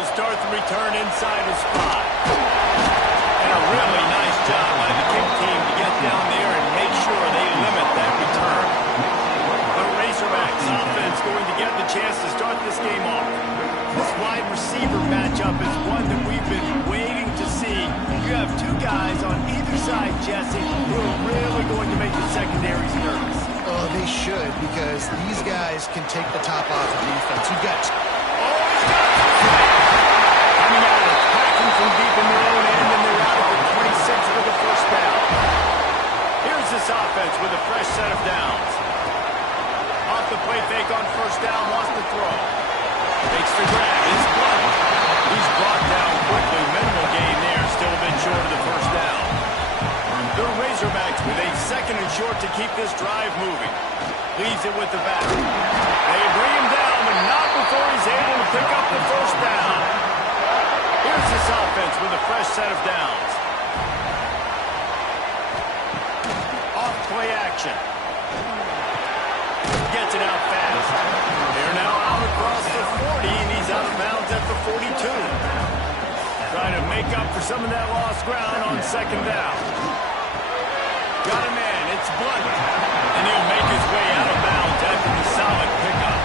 He'll start the return inside his spot. And a really nice job by the kick team to get down there and make sure they limit that return. The Razorbacks offense going to get the chance to start this game off. This wide receiver matchup is one that we've been waiting to see. You have two guys on either side, Jesse, who are really going to make the secondaries nervous. Oh, they should, because these guys can take the top off of defense. You've got... Coming out and attacking from deep in their own end, and they're out at the 26 for the first down. Here's this offense with a fresh set of downs. Off the play fake on first down, wants to throw. Takes the grab, is blocked. He's brought down quickly. Minimal gain there, still a bit short of the first down. The Razorbacks with a second and short to keep this drive moving. Leaves it with the back. They bring him down, but not before he's able to pick up the first down. Here's this offense with a fresh set of downs. Off play action. Gets it out fast. They're now out across the 40, and he's out of bounds at the 42. Trying to make up for some of that lost ground on second down. Got a man, it's Blunt. And he'll make his way out of bounds after the solid pickup.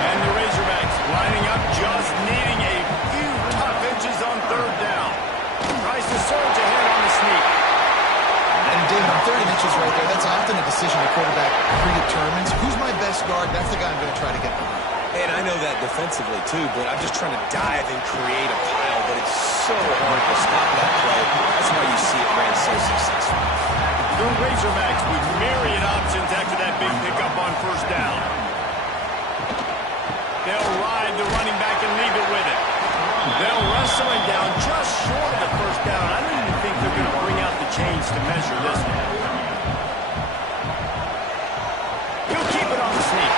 And the Razorbacks lining up, just needing a few tough inches on third down. Tries to surge ahead on the sneak. And David, on 30 inches right there, that's often a decision the quarterback predetermines. Who's my best guard? That's the guy I'm going to try to get behind. And I know that defensively, too, but I'm just trying to dive and create a pile, but it's so hard to stop that play. That's why you see it ran so successful. The Razorbacks with myriad options after that big pickup on first down. They'll ride the running back and leave it with it. They'll wrestle him down just short of the first down. I don't even think they're going to bring out the chains to measure this one. He'll keep it on the sneak.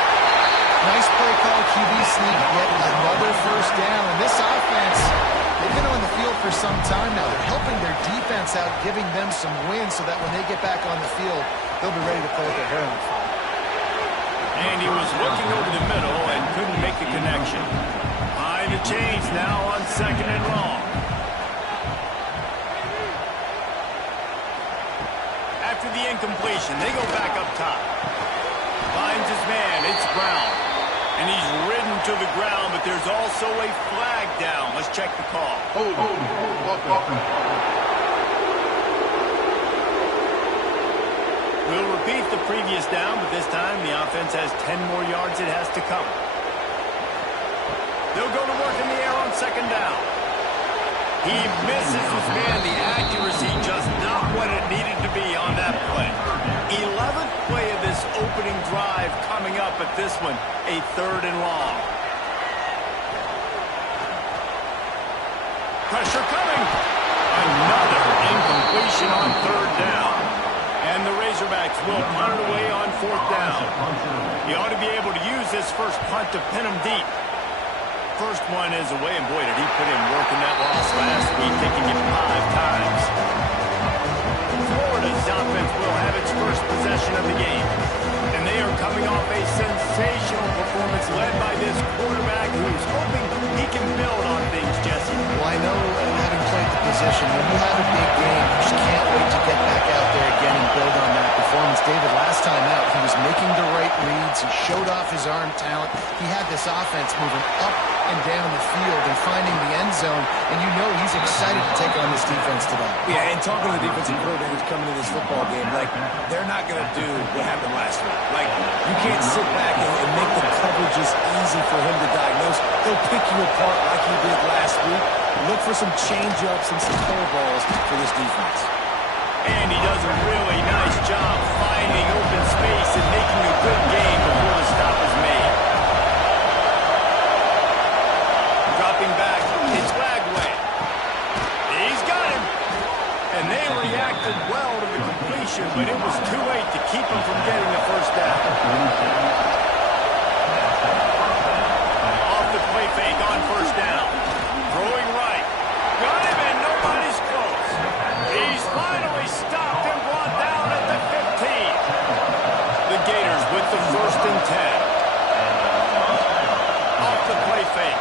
Nice play call, QB sneak, yet another first down. And this offense, they've been on the field for some time now. They're helping their defense out, giving them some wins so that when they get back on the field, they'll be ready to play with their hair on fire. And he was looking over the middle and couldn't make the connection. High the chains now on second and long. After the incompletion, they go back up top. Finds his man, it's Brown. And he's ridden to the ground, but there's also a flag down. Let's check the call. We'll repeat the previous down, but this time the offense has 10 more yards it has to cover. They'll go to work in the air on second down. He misses his man. The accuracy just not what it needed to be on that play. 11th play of this opening drive coming up at this one, a third and long. Pressure coming. Another incompletion on third down. And the Razorbacks will punt it away on fourth down. He ought to be able to use this first punt to pin him deep. First one is away, and boy, did he put in work in that loss last week, taking it 5 times. Florida's offense will have its first possession of the game. And they are coming off a sensational performance led by this quarterback who's hoping he can build on things, Jesse. Well, I know, having played the position, when you have a big game, you just can't wait to get back out there again and build on that performance. David, last time out, he was making the right reads. He showed off his arm talent. He had this offense moving up and down the field and finding the end zone, and you know he's excited to take on this defense today. Yeah, and talking to the defensive coordinators coming to this football game, like, they're not going to do what happened last week. Like, you can't sit back and make the coverages easy for him to diagnose. He'll pick you apart like he did last week. Look for some change-ups and some curveballs for this defense. And he does a really nice job finding open space and making a good game before the stop is made. Dropping back, it's Wagway. He's got him. And they reacted well to the completion, but it was too late to keep him from getting the first down. Off the play fake on first down. Throwing right. Got him, and nobody's close. He's finally stopped and brought down at the 15. The Gators with the first and 10. Off the play fake.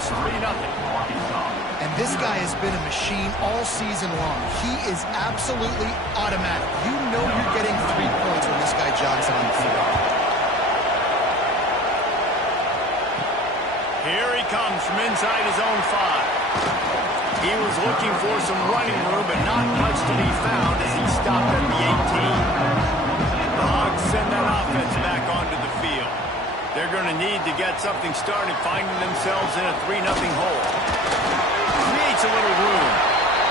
it's 3-0. And this guy has been a machine all season long. He is absolutely automatic. You know you're getting 3 points when this guy jogs on the field. Here he comes from inside his own 5. He was looking for some running room, but not much to be found as he stopped at the 18. The Hogs send that offense back onto the field. They're going to need to get something started, finding themselves in a 3-0 hole. Creates a little room.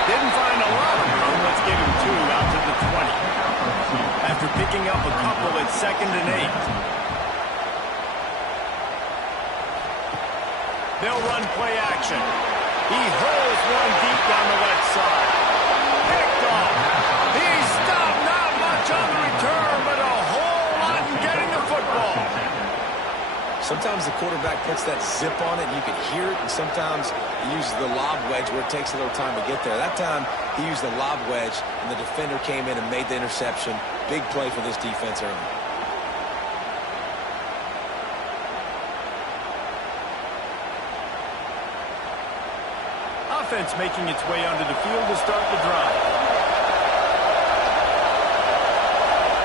Didn't find a lot of room. Let's give him 2 out to the 20. After picking up a couple at 2nd and 8. They'll run play action. He hurls one deep down the left side. Picked off. He stopped. Not much on the return, but a whole lot in getting the football. Sometimes the quarterback puts that zip on it, and you can hear it, and sometimes he uses the lob wedge where it takes a little time to get there. That time, he used the lob wedge, and the defender came in and made the interception. Big play for this defense early. Offense making its way onto the field to start the drive.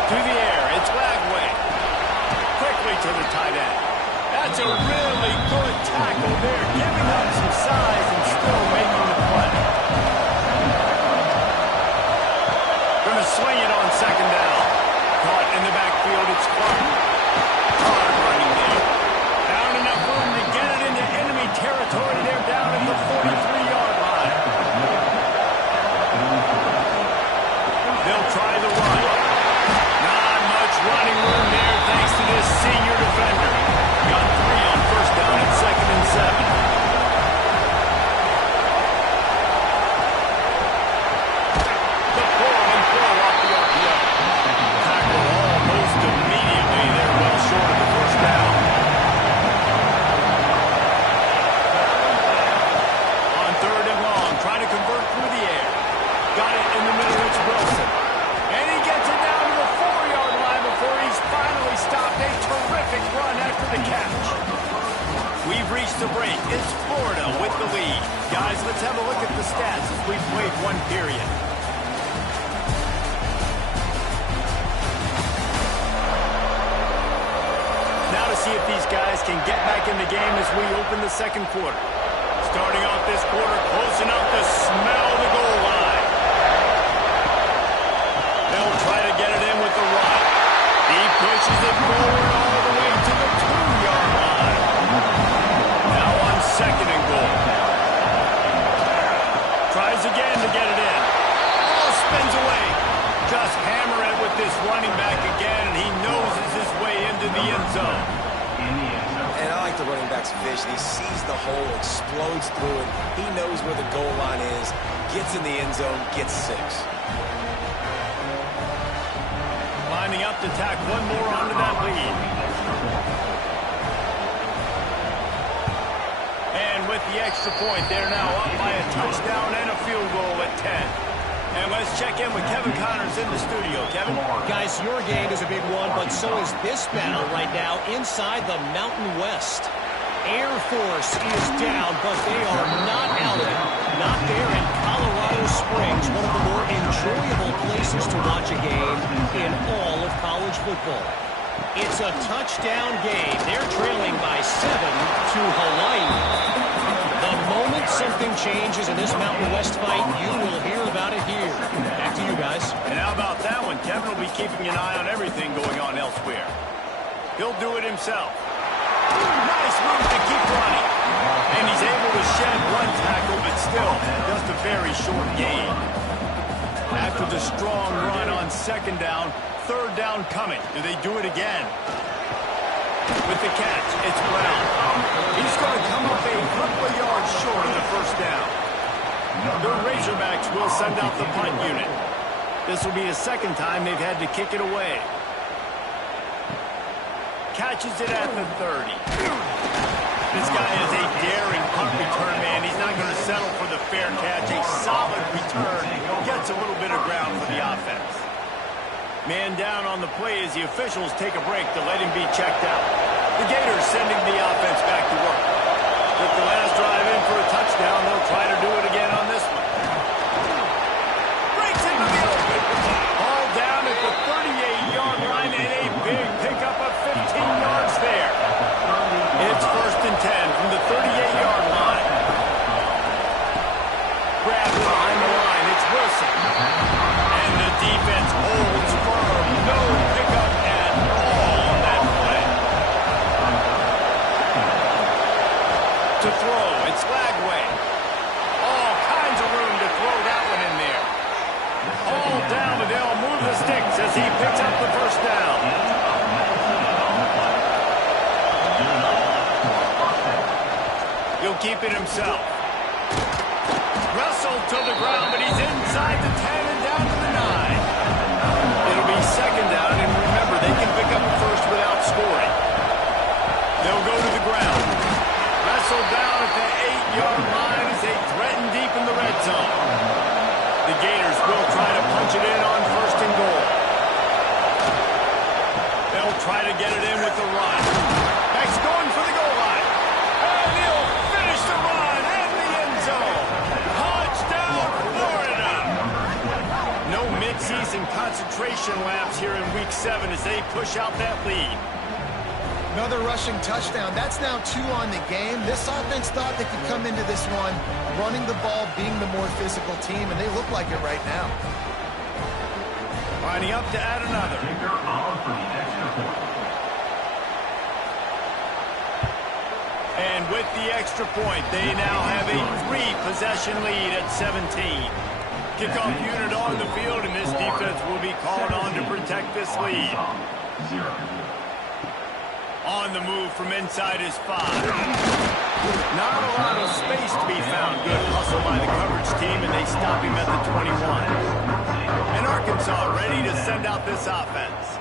To the air, it's Lagway. Quickly to the tight end. That's a really good tackle there, giving up some size and still making the play. Going to swing it on 2nd down. Caught in the backfield, it's Clark. Hard running there. Found enough room to get it into enemy territory. They're down at the 43-yard line. They'll try the run. Not much running room there thanks to this senior defender. Got 3 on 1st down at 2nd and 7. The pull and throw off the RPO. Tackle almost immediately. They're well short of the 1st down. On 3rd and long, trying to convert through the air. Got it in the middle, it's Wilson. And he gets it down to the 4-yard line before he's finally stopped. A terrific run after the catch. We've reached the break. It's Florida with the lead. Guys, let's have a look at the stats as we've played 1 period. Now to see if these guys can get back in the game as we open the 2nd quarter. Starting off this quarter, close enough to smell the goal line. They'll try to get it in with the run. He pushes it forward all the way to the 2-yard line. Now on 2nd and goal. Tries again to get it in. Ball spins away. Just hammer it with this running back again, and he noses his way into the end zone. And I like the running back's vision. He sees the hole, explodes through it. He knows where the goal line is, gets in the end zone, gets 6. Lining up to tack one more onto that lead. And with the extra point, they're now up by a touchdown and a field goal at 10. And let's check in with Kevin Connors in the studio. Kevin? Guys, your game is a big one, but so is this battle right now inside the Mountain West. Air Force is down, but they are not out of it. Not there in Colorado Springs, one of the more enjoyable places to watch a game in all of college football. It's a touchdown game. They're trailing by 7 to Hawaii. The moment something changes in this Mountain West fight, you will hear about it here. Back to you guys. And how about that one? Kevin will be keeping an eye on everything going on elsewhere. He'll do it himself. Nice move to keep running. And he's able to shed one tackle, but still just a very short gain. After the strong run on 2nd down, 3rd down coming. Do they do it again? With the catch, it's Brown. He's going to come up a couple of yards short of the 1st down. The Razorbacks will send out the punt unit. This will be the 2nd time they've had to kick it away. Catches it at the 30. This guy is a daring punt return man. He's not going to settle for the fair catch. A solid return. Gets a little bit of ground for the offense. Man down on the play as the officials take a break to let him be checked out. The Gators sending the offense back to work. Took the last drive throw. It's Lagway. All kinds of room to throw that one in there. All down, but they'll move the sticks as he picks up the first down. He'll keep it himself. Wrestled to the ground, but he's inside the 10 and down to the 9. It'll be second down, and remember, they can pick up a first without scoring. They'll go to the ground. Wrestled down at the 8-yard line as they threaten deep in the red zone. The Gators will try to punch it in on first and goal. They'll try to get it in with the run. Next going for the goal line. And he'll finish the run in the end zone. Touchdown, Florida. No mid-season concentration laps here in Week 7 as they push out that lead. Another rushing touchdown. That's now 2 on the game. This offense thought they could come into this one running the ball, being the more physical team, and they look like it right now. Lining up to add another. And with the extra point, they now have a 3-possession lead at 17. Kickoff unit on the field, and this defense will be called on to protect this lead. On the move from inside his 5. Not a lot of space to be found. Good hustle by the coverage team, and they stop him at the 21. And Arkansas ready to send out this offense.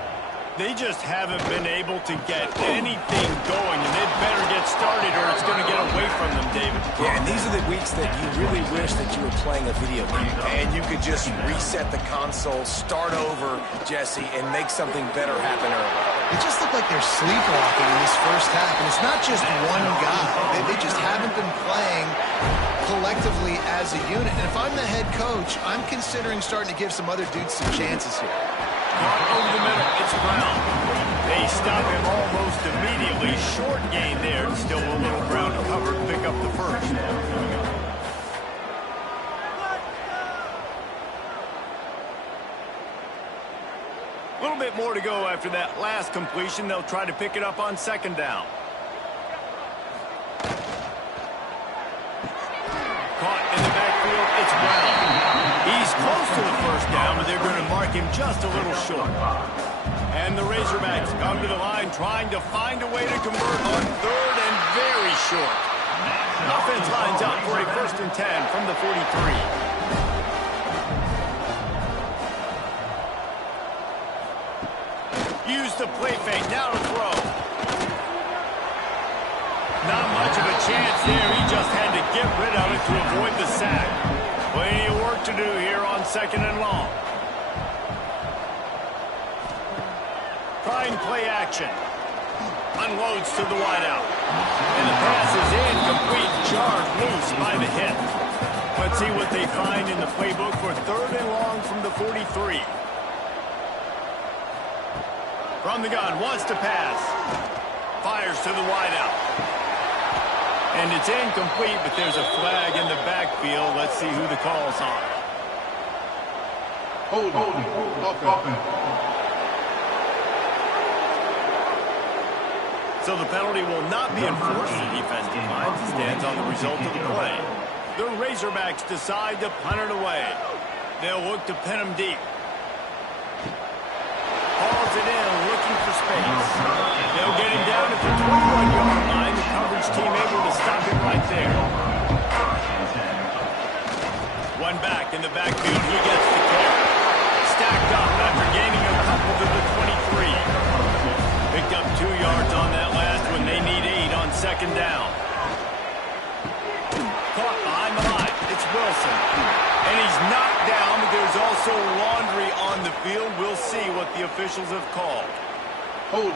They just haven't been able to get anything going, and they better get started or it's going to get away from them, David. Yeah, and these are the weeks that you really wish that you were playing a video game. And you could just reset the console, start over, Jesse, and make something better happen early. It just looked like they're sleepwalking in this first half, and it's not just one guy. They just haven't been playing collectively as a unit. And if I'm the head coach, I'm considering starting to give some other dudes some chances here. Caught over the middle, it's Brown. They stop him almost immediately. Short gain there, still a little ground to cover to pick up the first. A little bit more to go after that last completion. They'll try to pick it up on second down. Caught in the backfield, it's Brown. He's close to the first down, but they're going to mark him just a little short. And the Razorbacks come to the line trying to find a way to convert on third and very short. Offense lines up for a 1st and 10 from the 43. Use the play fake, now to throw. Not much of a chance there. He just had to get rid of it to avoid the sack. Plenty of work to do here on second and long. Trying play action. Unloads to the wideout. And the pass is incomplete. Jarred loose by the hit. Let's see what they find in the playbook for third and long from the 43. From the gun, wants to pass. Fires to the wideout. And it's incomplete, but there's a flag in the backfield. Let's see who the call's on. Holding. So the penalty will not be enforced. The defense declines and stands on the result of the play. The Razorbacks decide to punt it away. They'll look to pin him deep. Hauls it in, looking for space. They'll get him down at the 21-yard line. The coverage team able to stop him right there. One back in the backfield. He gets the carry. Stacked up after gaining a couple to the 23. Picked up 2 yards on that last one. They need 8 on second down. Caught behind the line. It's Wilson. And he's knocked down, but there's also laundry on the field. We'll see what the officials have called. Holding.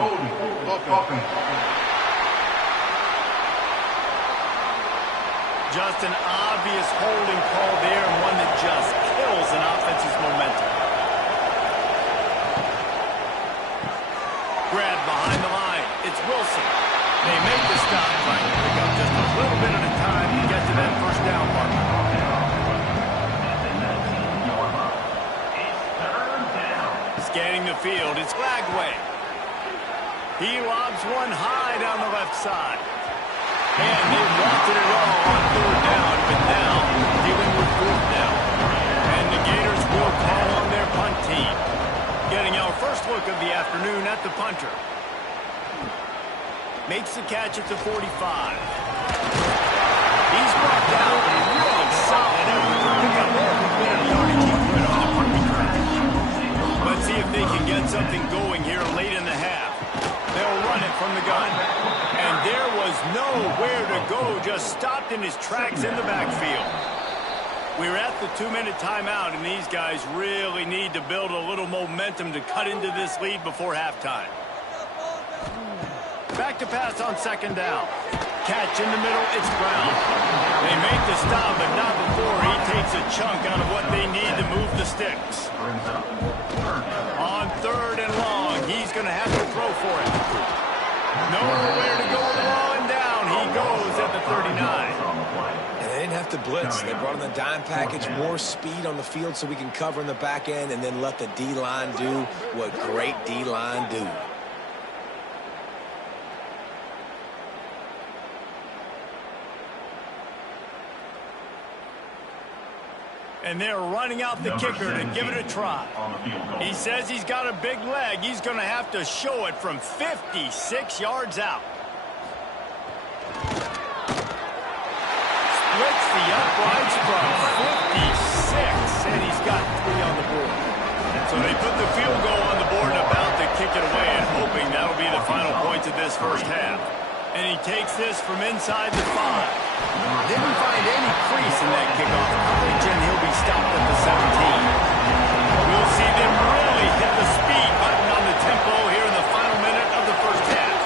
Just an obvious holding call there, and one that just kills an offense's momentum. Grab behind the line. It's Wilson. They make the stop, trying to pick up just a little bit at a time to get to that first down mark. Scanning the field, it's Lagway. He lobs one high down the left side. And they wanted it all on third down, but now dealing with fourth down. And the Gators will call on their punt team. Getting our first look of the afternoon at the punter. Makes the catch at the 45. He's brought down, but he's really solid after picking up every bit of yardage he could on the punt return. Let's see if they can get something going here late in the half. They'll run it from the gun. And there was nowhere to go, just stopped in his tracks in the backfield. We're at the 2-minute timeout, and these guys really need to build a little momentum to cut into this lead before halftime. Back to pass on second down. Catch in the middle, it's Brown. They make the stop, but not before he takes a chunk out of what they need to move the sticks. On third and long, he's going to have to throw for it. Nowhere to go with the ball, and down he goes at the 39. And they didn't have to blitz. They brought in the dime package, more speed on the field so we can cover in the back end, and then let the D-line do what great D-line do. And they're running out the kicker to give it a try. He says he's got a big leg. He's going to have to show it from 56 yards out. Splits the uprights from 56, and he's got 3 on the board. So they put the field goal on the board and about to kick it away, and hoping that'll be the final points of this first half. And he takes this from inside the 5. Didn't find any crease in that kickoff coverage, and he'll be stopped at the 17. We'll see them really hit the speed button on the tempo here in the final minute of the first half.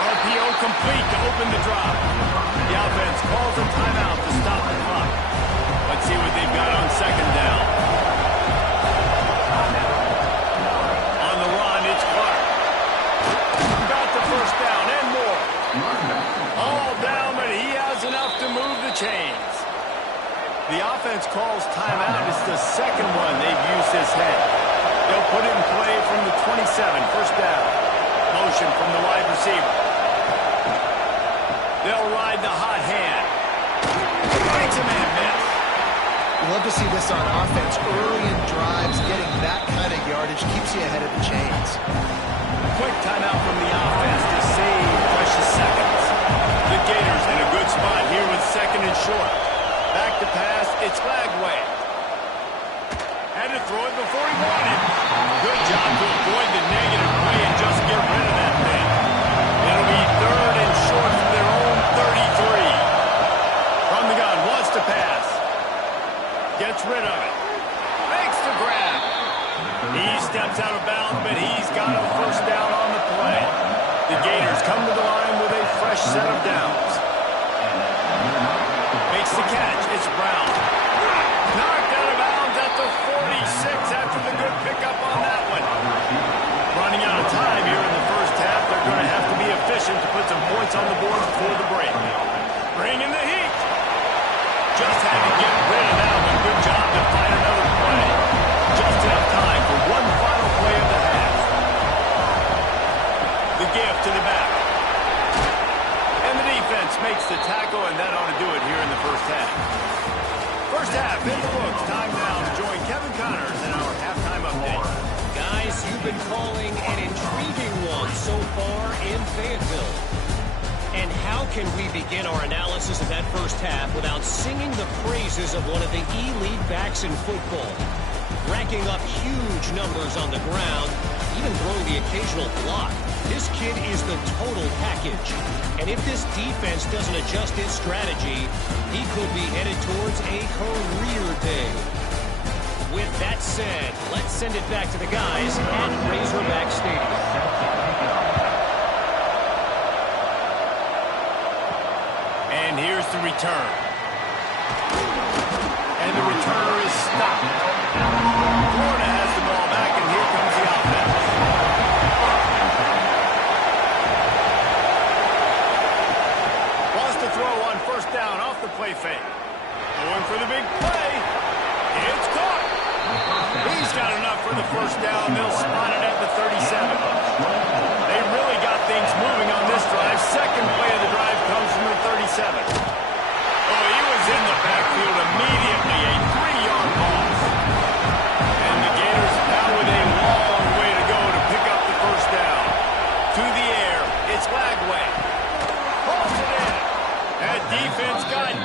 RPO complete to open the drive. The offense calls a timeout to stop the clock. Let's see what they've got on second down. On the run, it's Clark. Got the first down and more. All down, but he has enough to move the chains. The offense calls timeout. It's the second one they've used this head. They'll put it in play from the 27, first down. Motion from the wide receiver. They'll ride the hot hand. Makes a man miss. You love to see this on offense. Early in drives, getting that kind of yardage keeps you ahead of the chains. Quick timeout from the offense to save precious seconds. The Gators in a good spot here with second and short. Back to pass, it's Lagway. Had to throw it before he wanted. Good job to avoid the negative play and just get rid of that thing. It'll be third and short from their own 33. From the gun, wants to pass. Gets rid of it. Makes the grab. He steps out of bounds, but he's got a first down on the play. The Gators come to the line with a fresh set of downs. Makes the catch. It's Brown. Knocked out of bounds at the 46 after the good pickup on that one. Running out of time here in the first half. They're going to have to be efficient to put some points on the board before the break. Bring in the heat. Just had to get rid of that one. Good job to find another play. Just enough time for one final play of the half. The give to the back. And the defense makes the tackle, and that ought to do it here in the first half. First half in the books. Time now to join Kevin Connors in our halftime update. Guys, you've been calling an intriguing one so far in Fayetteville. And how can we begin our analysis of that first half without singing the praises of one of the elite backs in football? Racking up huge numbers on the ground, even throwing the occasional block. This kid is the total package. And if this defense doesn't adjust its strategy, he could be headed towards a career day. With that said, let's send it back to the guys at Razorback Stadium. And here's the return. And the returner is stopped. Florida has the ball back, and here comes the offense. Wants to throw on first down off the play fake. Going for the big play. It's caught. He's got enough for the first down. They'll spot it at the 37. They really got things moving on this drive. Second play of the drive comes from the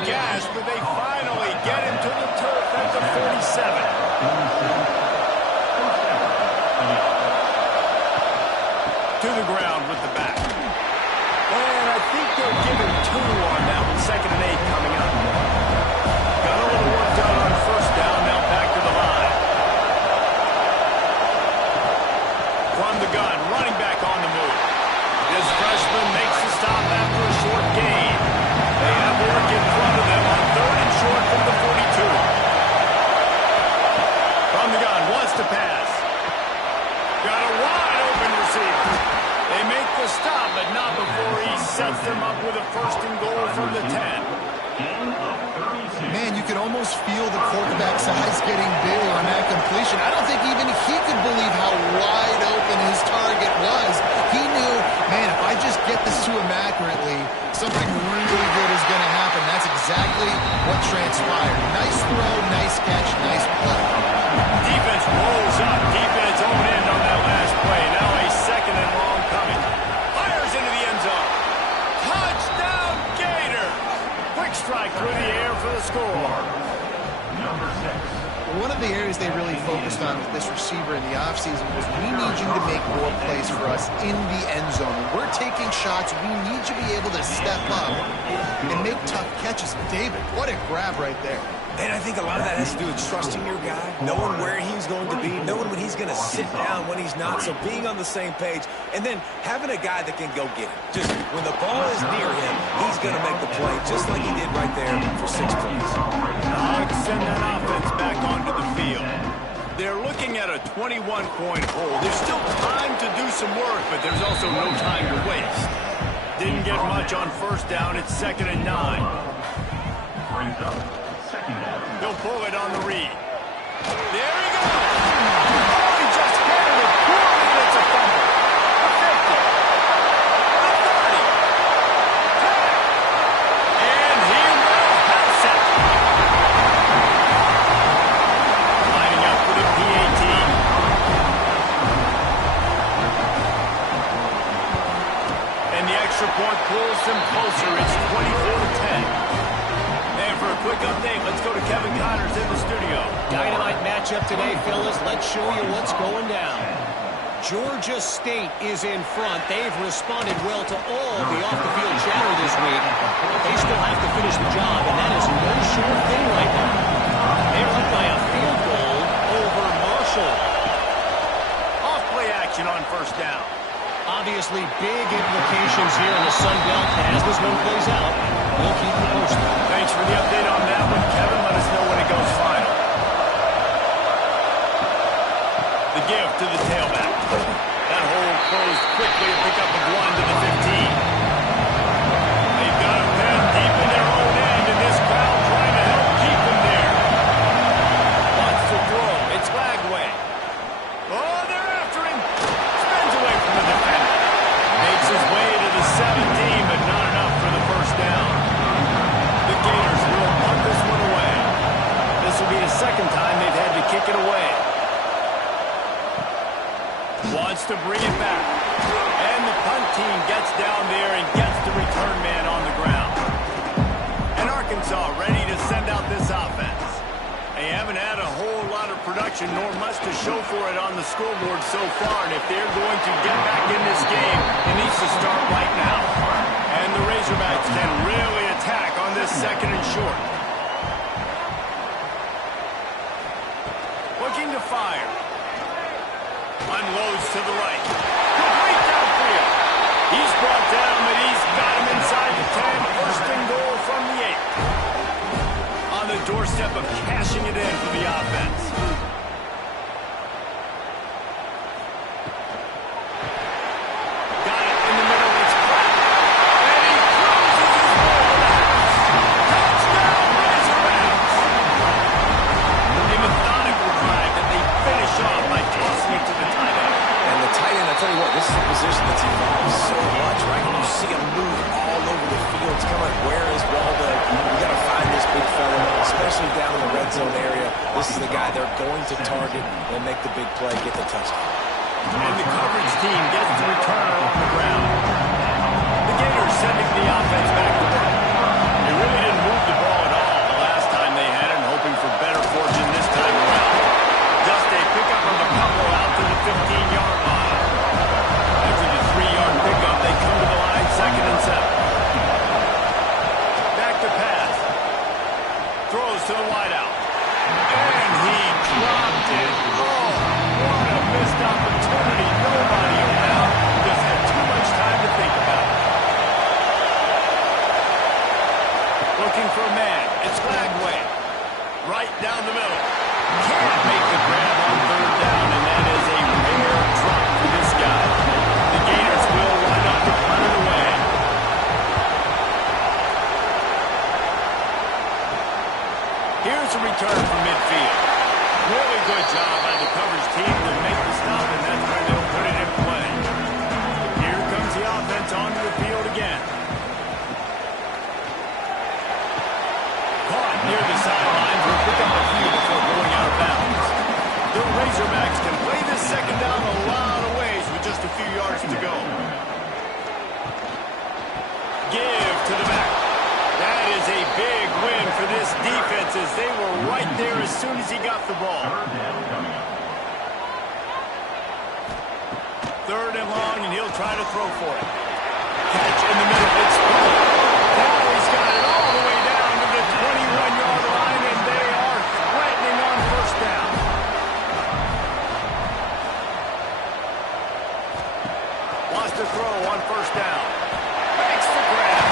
gasp, but they finally get him to the turf at the 47. To the ground with the back. And I think they'll give him 2 on that one. 2nd and 8 coming up. Got a little work done on first down. Now back to the line. From the gun, running back on the move. This freshman makes the stop after a short gain. They have work in front of them on 3rd and short from the 42. From the gun, wants to pass. Got a wide open receiver. They make the stop, but not before he sets them up with a 1st and goal from the 10. Man, you can almost feel the quarterback's eyes getting big on that completion. I don't think even he could believe how wide open his target was. He knew, man, if I just get this to him accurately, something really good is going to happen. That's exactly what transpired. Nice throw, nice catch, nice play. Defense rolls up deep in its own end on that last play. Now a 2nd and long coming. Fires into the end zone. Touchdown, Gator! Quick strike through the air for the score. Number 6. One of the areas they really focused on with this receiver in the offseason was we need you to make more plays for us in the end zone. When we're taking shots, we need you to be able to step up and make tough catches. David, what a grab right there. And I think a lot of that has to do with trusting your guy, knowing where he's going to be, knowing when he's going to sit down, when he's not, so being on the same page, and then having a guy that can go get it. Just when the ball is near him, he's going to make the play, just like he did right there for 6 points. Dogs send that offense back onto the field. They're looking at a 21-point hole. There's still time to do some work, but there's also no time to waste. Didn't get much on first down. It's 2nd and 9. He'll pull it on the read. There he goes! Oh, he just handled it poorly, and it's a fumble. A 50. A 30. 10. And he will house it. Lining up for the PAT. And the extra point pulls them closer. It's 24-10. For a quick update, let's go to Kevin Connors in the studio. Dynamite matchup today, fellas. Let's show you what's going down. Georgia State is in front. They've responded well to all the off-the-field chatter this week. They still have to finish the job, and that is no sure thing right now. They're up by a field goal over Marshall. Off-play action on first down. Obviously, big implications here in the Sun Belt as this one plays out. We'll keep you posted. Thanks for the update on that one, Kevin. Let us know when it goes final. The give to the tailback. That hole closed quickly to pick up a 1 to the 15. They've got him pinned deep in their own end, and this crowd trying to help keep him there. Wants to throw. It's Lagway. Oh, they're after him. Spins away from the defender. Makes his way to the 17, but not enough for the first down. The Gators will punt this one away. This will be the 2nd time they've had to kick it away. Wants to bring it back. And the punt team gets down there and gets the return man on the ground. And Arkansas ready to send out this offense. They haven't had a whole lot of production nor much to show for it on the scoreboard so far. And if they're going to get back in this game, it needs to start right now. And the Razorbacks can really attack on this 2nd and short. Looking to fire. Unloads to the right. Complete downfield. He's brought down, but he's got him inside the 10. 1st and goal from the 8. On the doorstep of cashing it in for the offense. Got it in the middle. It's flat. And he cruises his way to the house. Touchdown, Razorbacks. A methodical drive that they finish off by tossing it to the tight end. And the tight end, I tell you what, this is a position that's evolved so much, right? You see him move all over the field. It's kind of like, where is Waldo? You got to find this big fella, especially down in the red zone area. This is the guy they're going to target and make the big play, get the touchdown. And the coverage team gets the returner on the ground. The Gators sending the offense back to work. They really didn't move the ball Throws to the wideout. And he dropped it. Oh, what a missed opportunity. Nobody around. Just had too much time to think about it. Looking for a man. It's Flagway. Right down the middle. Can't make the grab on third down, and that is a rare drop for this guy. The Gators will line up to punt it away. Here's a return from midfield. Really good job by the coverage team to make the stop, and that's where they'll put it in play. Here comes the offense onto the field again. Caught near the sidelines. Will pick up a few before going out of bounds. The Razorbacks can play this second down a lot of ways with just a few yards to go. Give to the back. That is a big win for this defense as they were right there as soon as he got the ball. Third and long, and he'll try to throw for it. Catch in the middle. It's full. Now he's got it all the way down to the 21-yard line, and they are threatening on first down. Wants to throw on first down. Makes the grab.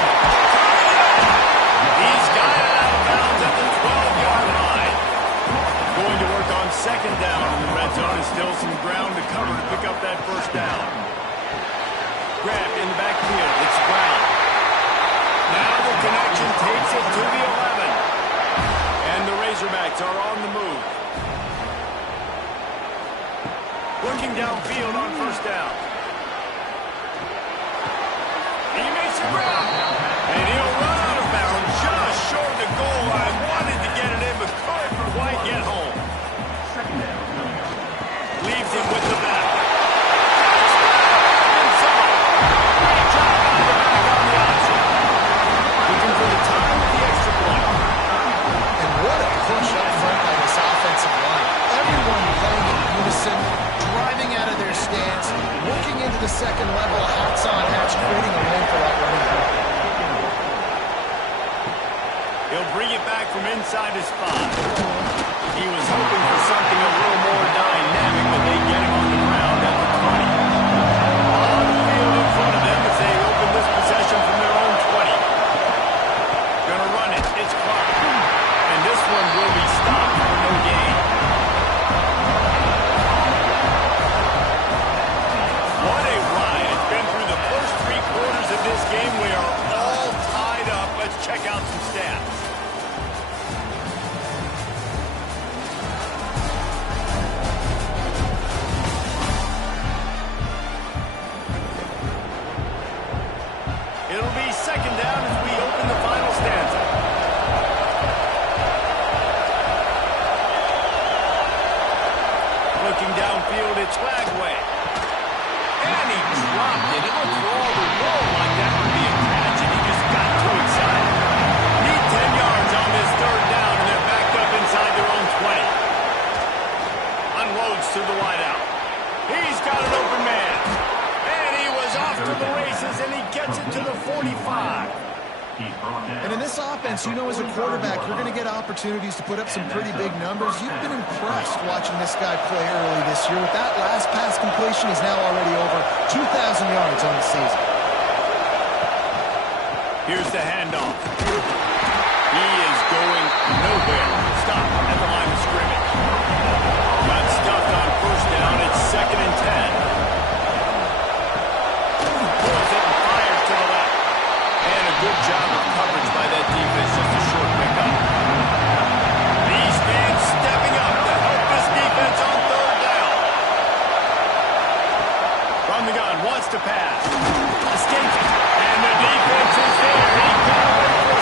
He's got it out of bounds at the 12-yard line. Going to work on second down in the red zone. And still some ground to cover to pick up that first down. Grab in the backfield. It's Brown. Now the connection takes it to the 11. And the Razorbacks are on the move. Working downfield on first down. He makes a grab. And he'll run out of bounds just short of the goal line. Wanted to get it in, but couldn't quite get home. Leaves him with the back. Great job by the back on the option. Looking for the time with the extra point. And what a push up front by this offensive line. Everyone playing in unison, driving out of their stance, working into the second level, hats on hats, creating a lane for that running back. He'll bring it back from inside his 5. He was hoping for something a little more dynamic, but they get him on the ground at the 20. On the field in front of them as they open this possession from their own 20. Gonna run it. It's Clark. And this one will be stopped for no gain. What a ride. It's been through the first 3 quarters of this game. We are all tied up. Let's check out some stats. It'll be second down as we open the final stanza. Looking downfield, it's Flagway. And he dropped it. It looked for all the world like that would be a catch, and he just got too excited. Need 10 yards on this third down, and they're backed up inside their own 20. Unloads to the wideout. He's got an open man. And he was off to the races, and he gets it to the 45. And in this offense, you know, as a quarterback, you're going to get opportunities to put up some pretty big numbers. You've been impressed watching this guy play early this year. With that last pass completion, he's now already over 2,000 yards on the season. Here's the handoff. He is going nowhere. Stop at the line of scrimmage. Got stuffed on first down. It's second and 10. Pulls it and fires to the left. And a good job of coverage by that defense. Just a short pickup. These fans stepping up to help this defense on third down. From the gun, wants to pass. Escapes it. And the defense is there. He got away from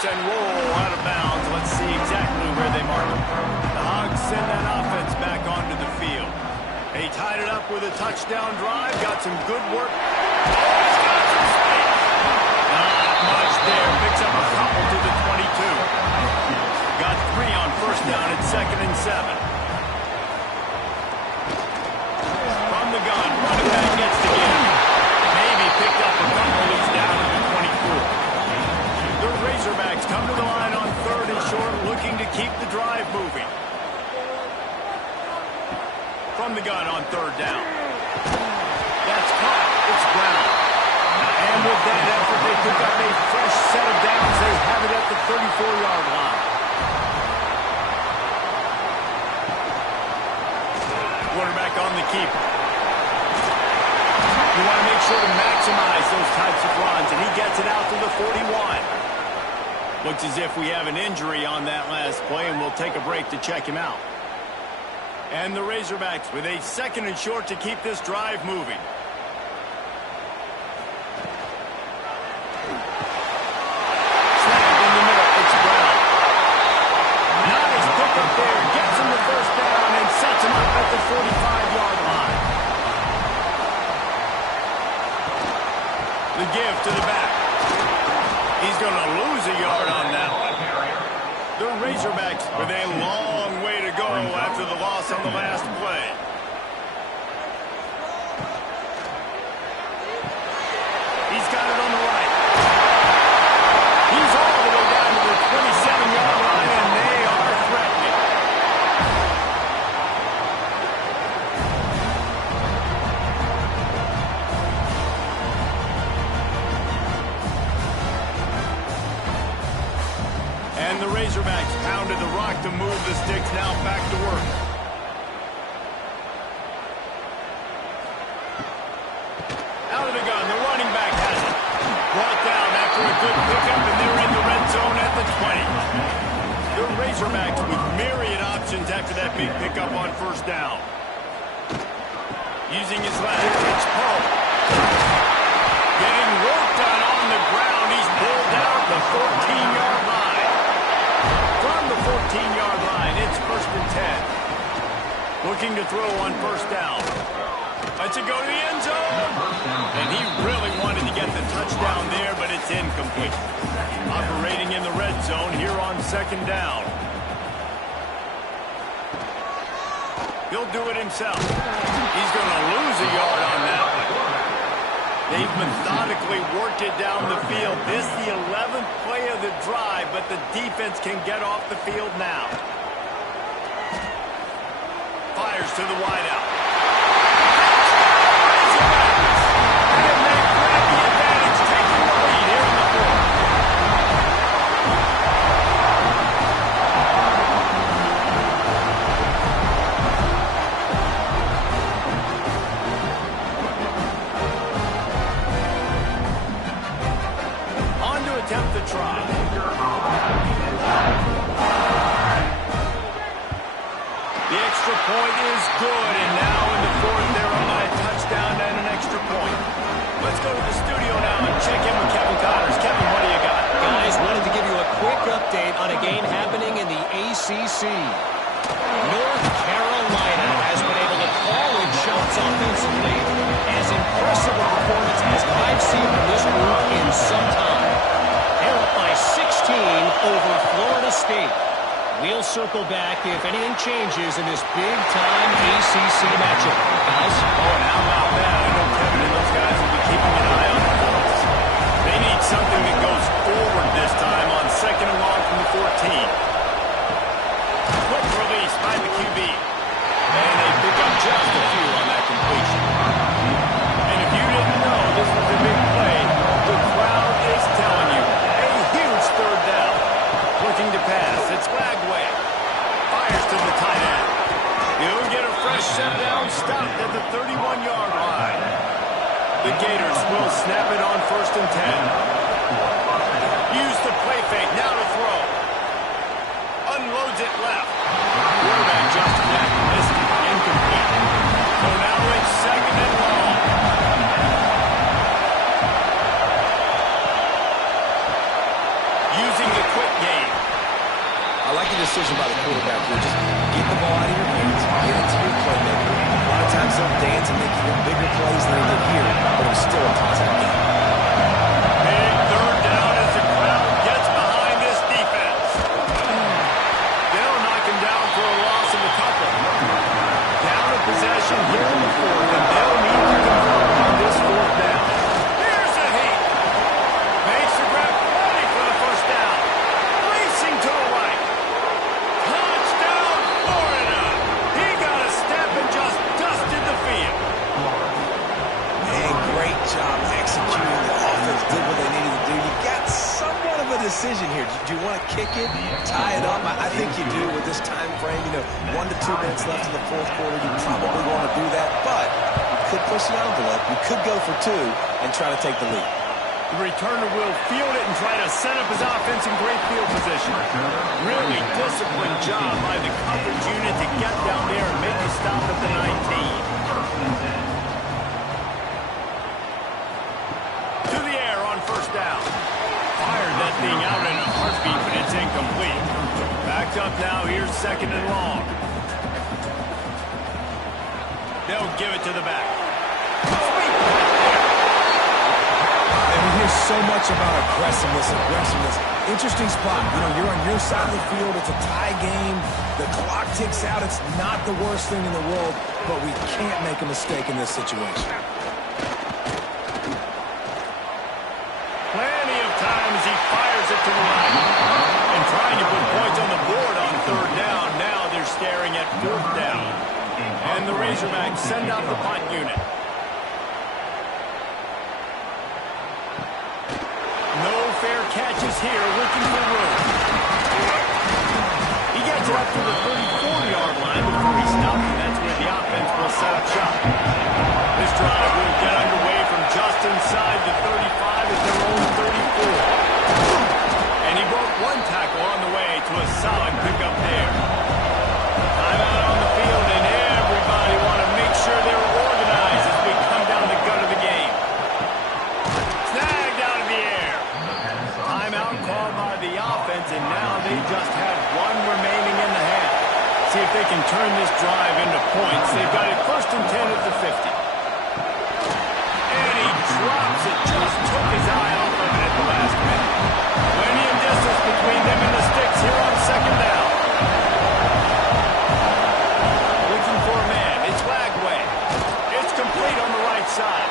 Razorbacks and roll out of bounds. Let's see exactly where they mark them. The Hogs send that offense back onto the field. He tied it up with a touchdown drive. Got some good work. Oh, he's got some space. Not much there. Picks up a couple to the 22. Got 3 on first down at 2nd and 7. From the gun, running back gets the game. Maybe picked up a couple. He's down to the 24. The Razorbacks come to the line on 3rd and short, looking to keep the drive moving. From the gun on 3rd down. That's caught. It's Brown. And with that effort, they pick up a fresh set of downs. They have it at the 34-yard line. Quarterback on the keeper. You want to make sure to maximize those types of runs, and he gets it out to the 41. Looks as if we have an injury on that last play, and we'll take a break to check him out. And the Razorbacks with a 2nd and short to keep this drive moving. Snapped in the middle. It's Brown. Nice pick up there. Gets him the first down and sets him up at the 45-yard line. The give to the back. He's going to lose a yard on that one. The Razorbacks with a long way to go after the loss on the last play. He's got it on the right. He's all the way down to the 27-yard line, and they are threatening. And the Razorbacks pounded the rock to move the sticks, now back to work. Out of the gun, the running back has it. Brought down after a good pickup, and they're in the red zone at the 20. The Razorbacks with myriad options after that big pickup on first down. Using his legs, it's Poe. Getting work done on the ground. He's pulled down at the 14-yard line. From the 14-yard line, it's 1st and 10. Looking to throw on first down. Lets it go to the end zone. And he really wanted to get the touchdown there, but it's incomplete. Operating in the red zone here on 2nd down. He'll do it himself. He's going to lose a yard on that one. They've methodically worked it down the field. This is the 11th play of the drive, but the defense can get off the field now. Fires to the wideout. And they grab the advantage, taking the lead here in the 4th. Attempt to try. The extra point is good, and now in the 4th, they're on a touchdown and an extra point. Let's go to the studio now and check in with Kevin Connors. Kevin, what do you got? Guys, wanted to give you a quick update on a game happening in the ACC. North Carolina has been able to call in shots offensively. As impressive a performance as I've seen from this group in some time. They're up by 16 over Florida State. We'll circle back if anything changes in this big-time ACC matchup. Guys? Oh, and how about that? I know Kevin and those guys will be keeping an eye on the points. They need something that goes forward this time on 2nd and long from the 14. Quick release by the QB. And they pick up just a few on that completion. And if you didn't know this was a big play, the crowd is telling you. A huge 3rd down. Looking to pass. It's Lagway. Fires to the tight end. He'll get a fresh set down, stopped at the 31-yard line. The Gators will snap it on 1st and 10. Use the play fake. Now to throw. Unloads it left. Quarterback Justin Mack missed it. Incomplete. So now it's 2nd and long. Using the dance and make even bigger plays than he did here, but it was still a positive game. Big third down as the crowd gets behind this defense. They'll knock him down for a loss of a couple. Down a possession here in the fourth, and they'll need to convert on this fourth down. Here's a heat. Makes the grab ready for the first down. Racing to the right. Touchdown, Florida. He got a step and just dusted the field. Man, great job executing. The offense did what they needed to do. You got somewhat of a decision here. Do you want to kick it, tie it up? I think you do with this time frame. 1 to 2 minutes left in the fourth quarter. You probably want to do that, but you could push the envelope. You could go for 2 and try to take the lead. The returner will field it and try to set up his offense in great field position. Really disciplined job by the coverage unit to get down there and make the stop at the 19. To the air on first down. Fired that thing out in a heartbeat, but it's incomplete. Backed up now, here's second and long. They'll give it to the back. And we hear so much about aggressiveness. Interesting spot. You're on your side of the field. It's a tie game. The clock ticks out. It's not the worst thing in the world, but we can't make a mistake in this situation. Plenty of times he fires it to the right. And trying to put points on the board on third down. Now they're staring at fourth down. And the Razorbacks send out the punt unit. No fair catches here, looking for room. He gets it up to the 34-yard line before he stops, and that's where the offense will set up shop. This drive will get underway from just inside the 35 at their own 34. And he broke one tackle on the way to a solid pickup there. Timeout on the field, and everybody want to make sure they're organized as we come down the gut of the game. Snagged out of the air. Timeout called by the offense, and now they just have one remaining in the half. See if they can turn this drive into points. They've got it first and 10 at the 50. And he drops it. Just took his eye off of it at the last minute. Plenty of distance between them and the sticks here on second down. Looking for a man. It's Lagway. It's complete on the right side.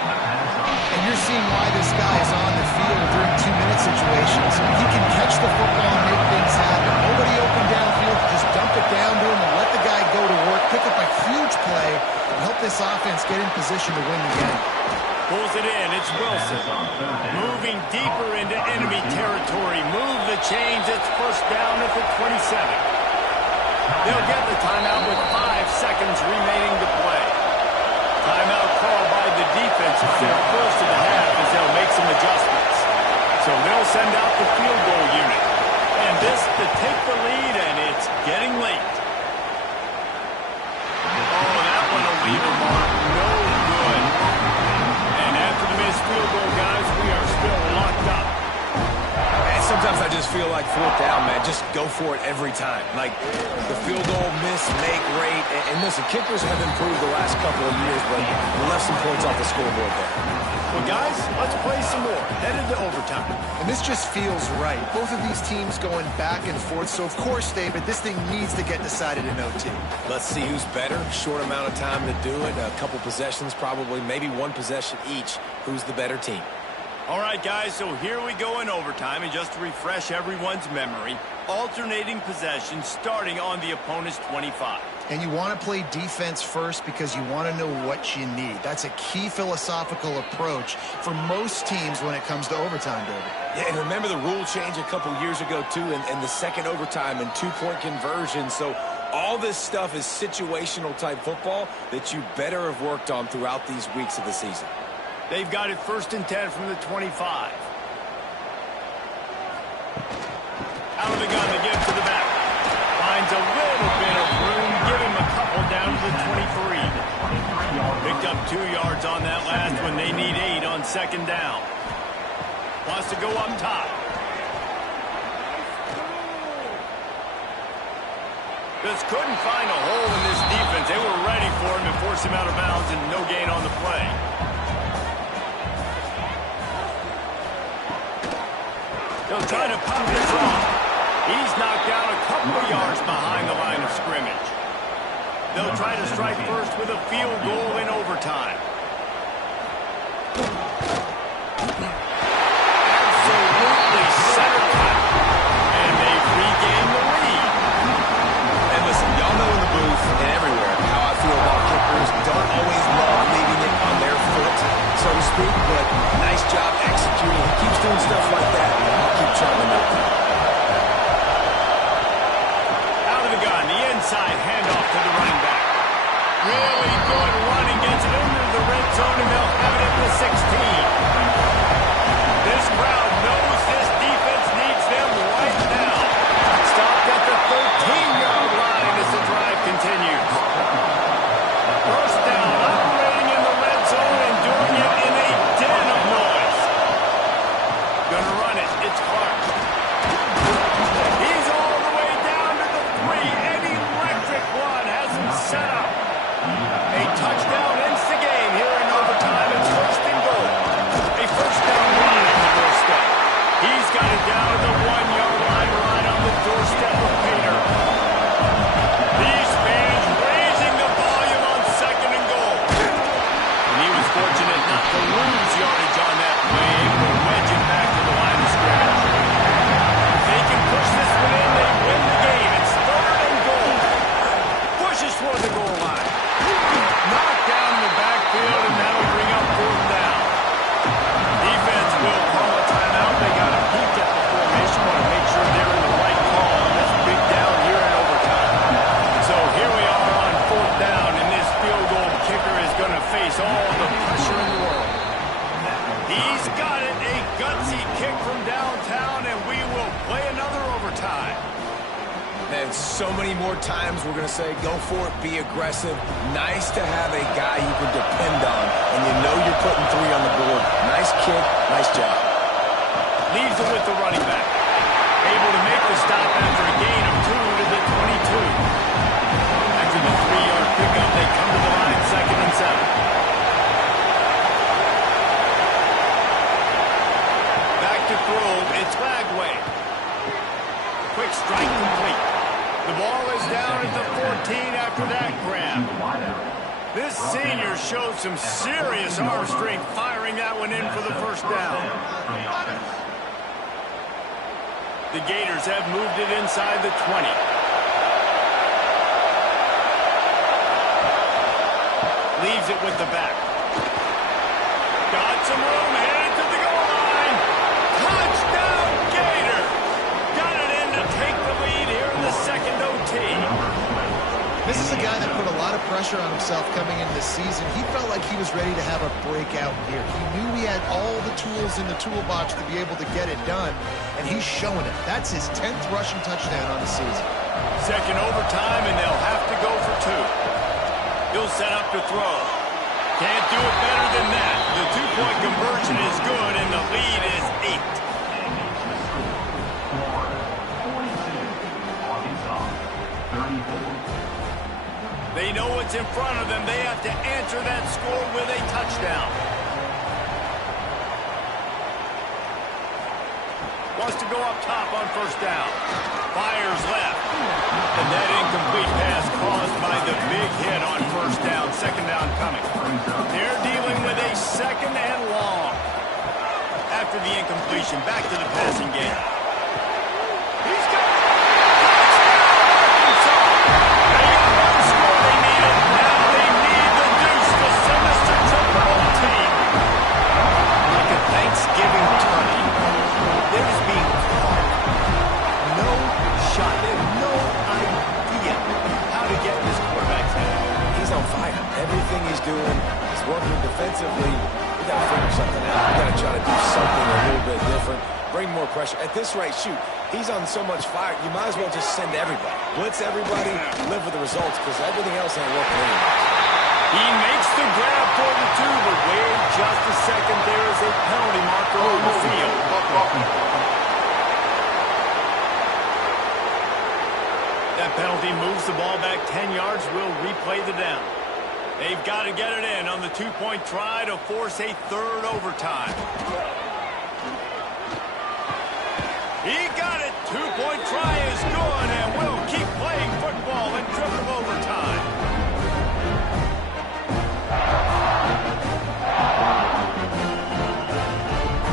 And you're seeing why this guy is on the field during 2-minute situations. He can catch the football and make things happen. Nobody open downfield, just dump it down to him and let the guy go to work, pick up a huge play, and help this offense get in position to win the game. Pulls it in. It's Wilson. Moving deeper into enemy territory. Move the chains. It's first down at the 27. They'll get the timeout with 5 seconds remaining to play. Timeout called by the defense. It's their first of the half as they'll make some adjustments. So they'll send out the field goal unit. And this to take the lead, and it's getting late. Oh, that one will leave a mark. No good. And after the missed field goal, guys, we are still locked up. And sometimes I just feel like fourth down, man. Just go for it every time. Like the field goal miss, make rate. And listen, kickers have improved the last couple of years, but we left some points off the scoreboard there. Well, guys, let's play some more. Headed to overtime. And this just feels right. Both of these teams going back and forth. So, of course, David, this thing needs to get decided in OT. Let's see who's better. Short amount of time to do it. A couple possessions, probably maybe one possession each. Who's the better team? All right, guys, so here we go in overtime. And just to refresh everyone's memory, alternating possessions starting on the opponent's 25. And you want to play defense first because you want to know what you need. That's a key philosophical approach for most teams when it comes to overtime, David. Yeah, and remember the rule change a couple years ago, too, and the second overtime and two-point conversion. So all this stuff is situational type football that you better have worked on throughout these weeks of the season. They've got it first and 10 from the 25. Out of the gun, they give it to the back. Finds a little bit of room, give him a couple down to the 23. Picked up 2 yards on that last one. They need 8 on second down. Wants to go up top. Just couldn't find a hole in this defense. They were ready for him and forced him out of bounds, and no gain on the play. They'll try to pop this off. He's knocked out a couple of yards behind the line of scrimmage. They'll try to strike first with a field goal in overtime. Absolutely center cut. And they've regained the lead. And listen, y'all know in the booth and everywhere how I feel about kickers. Don't always love leaving it on their foot, so to speak, but nice job executing. He keeps doing stuff like that. I'll keep trying to make them. Out of the gun, the inside handoff to the running back. Really good running, gets it into the red zone, and they'll have it at the 16. This crowd knows this defense needs them right now. Stopped at the 13-yard line as the drive continues. First down, operating in the red zone and doing it in a den of noise. Gonna run it. It's Clark. He's all the way down to the 3. An electric run has him set up. A touchdown ends the game here in overtime. It's first and goal. A first down run on the doorstep. He's got it down to the 1-yard line right on the doorstep of Peter. These fans raising the volume on second and goal. And he was fortunate not to lose yardage on that play, able to wedge it back to the line of scrimmage. If they can push this one in, they win the game. It's third and goal. Pushes toward the goal line. Knocked down in the backfield, and that'll bring up fourth down. Defense will call a timeout. They got a peek at the formation. Want to make sure they're in the right call on this big down here in overtime. So here we are on fourth down, and this field goal kicker is going to face all the pressure in the world. He's got it, a gutsy kick from downtown, and we will play another overtime. And so many more times we're going to say, go for it, be aggressive. Nice to have a guy you can depend on, and you know you're putting 3 on the board. Nice kick, nice job. Leaves it with the running back. Able to make the stop after a gain of 2 to the 22. After the 3-yard pickup, they come to the line, second and 7. Back to throw, it's Lagway. Quick strike complete. The ball is down at the 14 after that grab. This senior showed some serious arm strength firing that one in for the first down. The Gators have moved it inside the 20. Leaves it with the back. Got some room, headed to the goal line. Touchdown Gator! Got it in to take the lead here in the second OT. This is a guy that put a lot of pressure on himself coming into this season. He felt like he was ready to have a breakout here. He knew he had all the tools in the toolbox to be able to get it done, and he's showing it. That's his 10th rushing touchdown on the season. Second overtime, and they'll have to go for 2. He'll set up to throw. Can't do it better than that. The 2-point conversion is good, and the lead is 8. They know what's in front of them. They have to answer that score with a touchdown. Wants to go up top on first down. Fires left. And that incomplete pass caused by the big hit on first down. Second down coming. They're dealing with a second and long. After the incompletion, back to the passing game. He's got it. Thanksgiving turkey. They're just being caught. No shot. They have no idea how to get in this quarterback's head. He's on fire. Everything he's doing is working defensively. We got to figure something out. We got to try to do something a little bit different. Bring more pressure. At this rate, shoot, he's on so much fire, you might as well just send everybody. Blitz everybody, live with the results, because everything else ain't working anymore. He makes the grab for the 2, but wait just a second. There is a penalty marker on the field. That penalty Team moves the ball back 10 yards. We'll replay the down. They've got to get it in on the two-point try to force a third overtime. He got it. Two-point try is good, and we'll keep playing football in triple overtime.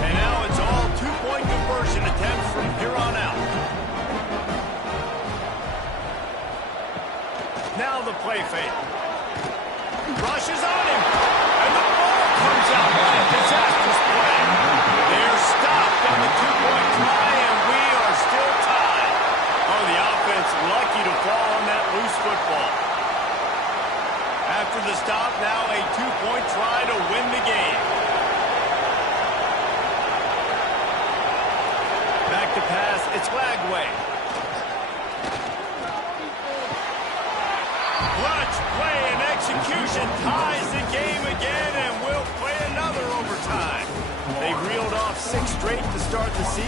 And now it's all two-point conversion attempts from here on out. Now the play fake. Rushes on him. And the ball comes out. What a disastrous play. They're stopped on the two-point try, and we are still tied. Oh, the offense lucky to fall on that loose football. After the stop, now a two-point try to win the game. Back to pass. It's Lagway. Clutch play and execution ties the game again, and we'll play another overtime. They've reeled off 6 straight to start the season.